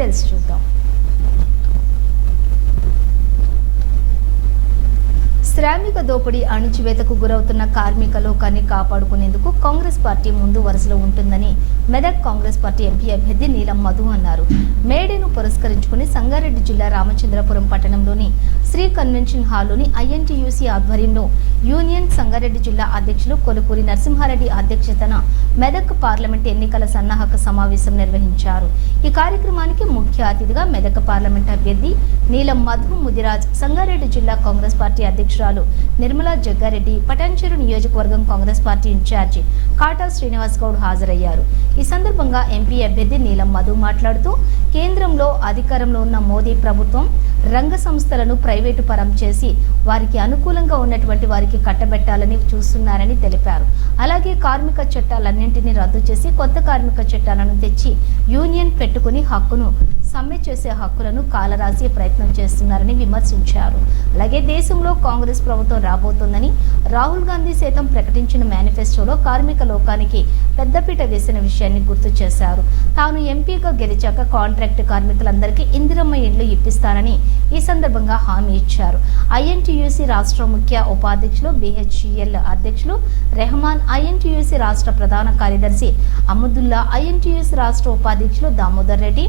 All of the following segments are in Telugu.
డీటెయిల్స్ చూద్దాం శ్రామిక దోపిడీ అణిచివేతకు గురవుతున్న కార్మిక లోకాన్ని కాపాడుకునేందుకు కాంగ్రెస్ పార్టీ ముందు వరుసలో ఉంటుందని మెదక్ కాంగ్రెస్ పార్టీ ఎంపీ అభ్యర్థి నీలం మధు అన్నారు. మేడేను పురస్కరించుకుని సంగారెడ్డి జిల్లా రామచంద్రపురం పట్టణంలోని శ్రీ కన్వెన్షన్ హాల్లోని ఐఎన్టీయూసీ ఆధ్వర్యంలో యూనియన్ సంగారెడ్డి జిల్లా అధ్యక్షులు కొలుకూరి నరసింహారెడ్డి అధ్యక్షతన మెదక్ పార్లమెంట్ ఎన్నికల సన్నాహక సమావేశం నిర్వహించారు. ఈ కార్యక్రమానికి ముఖ్య అతిథిగా మెదక్ పార్లమెంట్ అభ్యర్థి నీలం మధు ముదిరాజ్ సంగారెడ్డి జిల్లా కాంగ్రెస్ పార్టీ అధ్యక్షురాలు నిర్మలా జగ్గారెడ్డి పటాన్చెరు నియోజకవర్గం Congress party incharge Kata Srinivas Goud హాజరయ్యారు. ఈ సందర్భంగా ఎంపీ అభ్యర్థి నీలం మధు మాట్లాడుతూ కేంద్రంలో అధికారంలో ఉన్న మోదీ ప్రభుత్వం రంగ సంస్థలను ప్రైవేటు పరం చేసి వారికి అనుకూలంగా ఉన్నటువంటి వారికి కట్టబెట్టాలని చూస్తున్నారని తెలిపారు. అలాగే కార్మిక చట్టాలన్నింటినీ రద్దు చేసి కొత్త కార్మిక చట్టాలను తెచ్చి యూనియన్ పెట్టుకుని హక్కును సమ్మె చేసే హక్కులను కాలరాసే ప్రయత్నం చేస్తున్నారని విమర్శించారు. అలాగే దేశంలో కాంగ్రెస్ ప్రభుత్వం రాబోతోందని రాహుల్ గాంధీ సైతం ప్రకటించిన మేనిఫెస్టోలో కార్మిక లోకానికి పెద్దపీట వేసిన విషయాన్ని గుర్తు చేశారు. తాను ఎంపీగా గెలిచాక కాంట్రాక్ట్ కార్మికులందరికీ ఇందిరమ్మ ఇండ్లు ఇప్పిస్తానని ఈ సందర్భంగా హామీ ఇచ్చారు. ఐఎన్టీయూసీ రాష్ట్ర ముఖ్య ఉపాధ్యక్షులు బిహెచ్ఈఎల్ అధ్యక్షులు రెహమాన్ ఐఎన్టీయూసీ రాష్ట్ర ప్రధాన కార్యదర్శి అహ్మదుల్లా ఐఎన్టీయూసీ రాష్ట్ర ఉపాధ్యక్షులు Damodar Reddy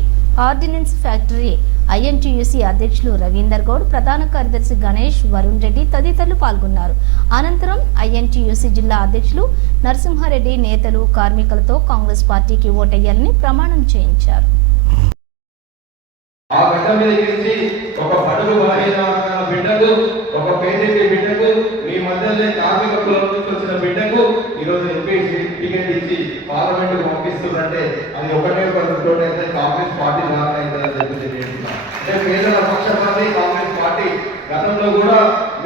ordnance factory INTUC అధ్యక్షులు రవీందర్ గౌడ్ ప్రధాన కార్యదర్శి గణేష్ వరుణ్ రెడ్డి తదితరులు పాల్గొన్నారు. అనంతరం ఐఎన్టీయూసీ జిల్లా అధ్యక్షులు నరసింహారెడ్డి నేతలు కార్మికులతో కాంగ్రెస్ పార్టీకి ఓటెయ్యాలని ప్రమాణం చేయించారు. ఆ గడ్డ మీద ఒక పడుగు బిడ్డకు ఒక బిడ్డకు మీ మధ్యలో కార్మిక కులం నుంచి వచ్చిన బిడ్డకు ఈరోజు ఎంపీ టికెట్ ఇచ్చి పార్లమెంట్ పంపిస్తుందంటే అది ఒకటే ఒకరితో అయితే కాంగ్రెస్ పార్టీ ద్వారా అవుతుందని చెప్పి తెలియజేస్తున్నా. అంటే పేదల పక్షపాతి కాంగ్రెస్ పార్టీ గతంలో కూడా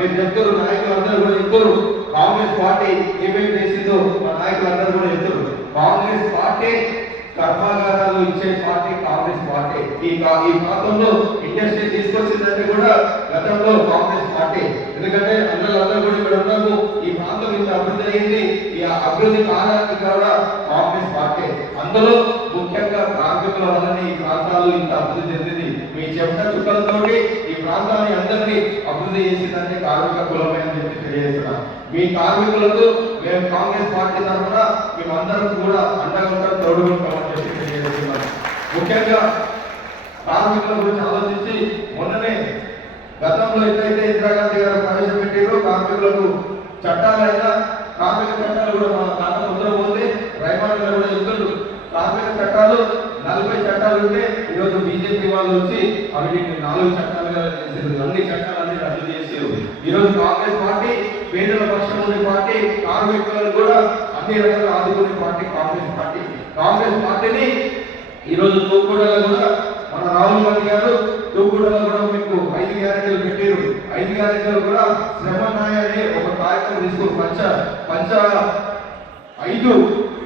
మీరు చెప్తారు నాయకులందరూ కూడా చెప్తారు. కాంగ్రెస్ పార్టీ ఏమేమి చేసిందో మా నాయకులందరూ కూడా చెప్తారు. కాంగ్రెస్ పార్టీ కర్మాగారాలు ఇచ్చే పార్టీ కాంగ్రెస్ పార్టీ. ఈ ఈ ప్రాంతంలో ఇండస్ట్రీ తీసుకొచ్చిందంటే కూడా గతంలో కాంగ్రెస్ పార్టీ. ఎందుకంటే అందరూ అందరూ కూడా ఇక్కడ ఉన్నారు. ఈ ప్రాంతం ఇంత అభివృద్ధి అయింది. ఈ అభివృద్ధి కాలానికి కూడా కాంగ్రెస్ పార్టీ. అందులో ముఖ్యంగా కార్మికుల వల్లనే ఈ ప్రాంతాలు ఇంత అభివృద్ధి చెందింది. మీ చెమట చుక్కలతోటి అభివృద్ధి చేసేదాన్ని కార్మిక కులమే అని చెప్పి తెలియజేస్తున్నా మీ కార్మికులకు మేము కాంగ్రెస్ పార్టీ తరఫున మేమందరం కూడా అండగా ఉంటాం తోడుగా ఉంటామని చెప్పి తెలియజేస్తున్నాం ముఖ్యంగా కార్మికుల గురించి ఆలోచించి మొన్ననే గతంలో ఎట్లయితే ఇందిరాగాంధీ గారు ప్రవేశపెట్టారో కార్మికులకు చట్టాలైనా కార్మిక చట్టాలు కూడా మన దాంట్లో ముందర పోతే రైమాన్ గారు కూడా చెప్తుండ్రు కార్మిక చట్టాలు నలభై చట్టాలు ఉంటే ఈరోజు బీజేపీ వాళ్ళు వచ్చి అవి నాలుగు చట్టాలుగా చేసారు అన్ని చట్టాలన్నీ రద్దు చేసారు ఈరోజు కాంగ్రెస్ పార్టీ పేదల పక్షం ఉండే పార్టీ కార్మికులను కూడా అన్ని రకాల ఆదుకునే పార్టీ కాంగ్రెస్ పార్టీ. కాంగ్రెస్ పార్టీని ఈరోజు తూర్పుడలో కూడా మన రాహుల్ గాంధీ గారు తూర్పుడలో కూడా మీకు ఐదు గ్యారెంటీలు పెట్టారు. ఐదు గ్యారెంటీలు కూడా శ్రమ న్యాయ అనే ఒక కార్యక్రమం తీసుకుని పంచ పంచ ఐదు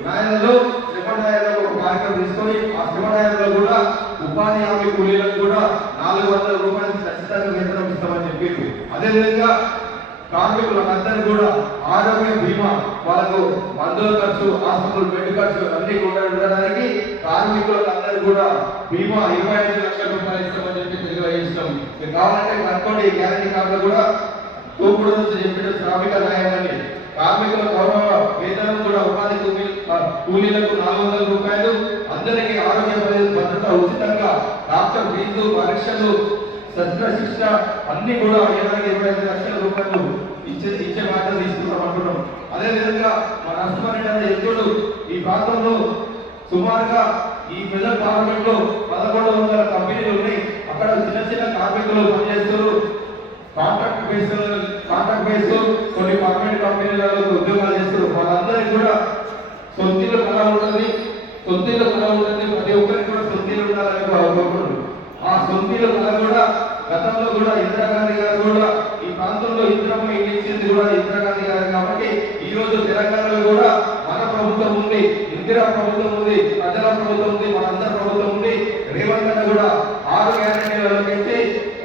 న్యాయాలలో శ్రమ ఒక కార్యక్రమం తీసుకొని ఆ శ్రమ కూడా ఉపాధి హామీ కూలీలకు కూడా నాలుగు వందల రూపాయలు ఖచ్చితంగా వేతనం ఇస్తామని చెప్పారు. అదేవిధంగా కార్మికులందరూ కూడా ఆరోగ్య బీమా వాళ్ళకు మందుల ఖర్చు ఆసుపత్రులు బెడ్ ఖర్చు అన్ని కూడా ఉండడానికి కార్మికులందరూ కూడా బీమా ఇరవై ఐదు లక్షల రూపాయలు ఇస్తామని చెప్పి తెలియజేస్తాం మీరు కావాలంటే కనుక్కోండి ఈ గ్యారంటీ కార్డులో కూడా తోపుడు నుంచి చెప్పిన శ్రామిక న్యాయమని కార్మికుల గౌరవ వేతనం కూడా ఉపాధి కూలీలకు నాలుగు వందల రూపాయలు అందరికీ ఆరోగ్య భద్రత ఉచితంగా డాక్టర్ ఫీజు పరీక్షలు శస్త్ర శిక్ష అన్ని కూడా ఇరవై ఇరవై ఐదు లక్షల రూపాయలు ఇచ్చే ఇచ్చే బాధ్యత తీసుకున్నాం అంటున్నాం అదేవిధంగా మా నష్టపరిట ఎత్తుడు ఈ ప్రాంతంలో సుమారుగా ఈ ప్రజల పార్లమెంట్లో పదకొండు వందల కంపెనీలు ఉన్నాయి. అక్కడ చిన్న చిన్న కార్మికులు పనిచేస్తారు. కాంట్రాక్ట్ బేస్ కాంట్రాక్ట్ బేస్ కొన్ని పర్మనెంట్ కంపెనీలలో ఉద్యోగాలు చేస్తారు. వాళ్ళందరికీ కూడా సొంతిలో కళ ఉంటుంది సొంతిలో కళ ఉంటుంది ప్రతి ఒక్కరికి కూడా సొంతిలో ఉండాలని కోరుకుంటున్నారు ఆ సొంతిలో కళ కూడా గతంలో కూడా ఇందిరాగాంధీ గారు కూడా ఈ ప్రాంతంలో ఇందిరమ్మ ఇల్లు ఇచ్చింది కూడా ఇందిరాగాంధీ గారు కాబట్టి ఈ రోజు తెలంగాణలో కూడా మన ప్రభుత్వం ఉంది ఇందిరా ప్రభుత్వం ఉంది ప్రజల ప్రభుత్వం ఉంది మనందరి ప్రభుత్వం ఉంది. రేవంత్ అన్న కూడా ఆరు గ్యారెంటీలలో పెట్టి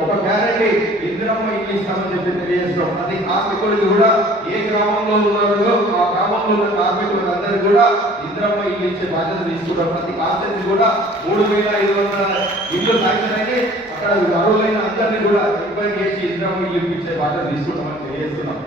ఒక గ్యారెంటీ ఇందిరమ్మ ఇల్లు ఇస్తామని చెప్పి తెలియజేస్తున్నాం. అది కార్మికుడికి కూడా ఏ గ్రామంలో ఉన్నారు ఆ గ్రామంలో ఉన్న కార్మికులందరికీ కూడా ఇంద్రమ్మ ఇల్లు ఇచ్చే బాధ్యత తీసుకుంటాం ప్రతి కాన్స్టెన్సీ కూడా మూడు వేల ఐదు వందల ఇల్లు శాంక్షన్ అక్కడ అర్హులైన అందరినీ కూడా ఎంక్వైరీ చేసి ఇంద్రమ్మ ఇల్లు ఇచ్చే బాధ్యత తీసుకుంటామని తెలియజేస్తున్నాం.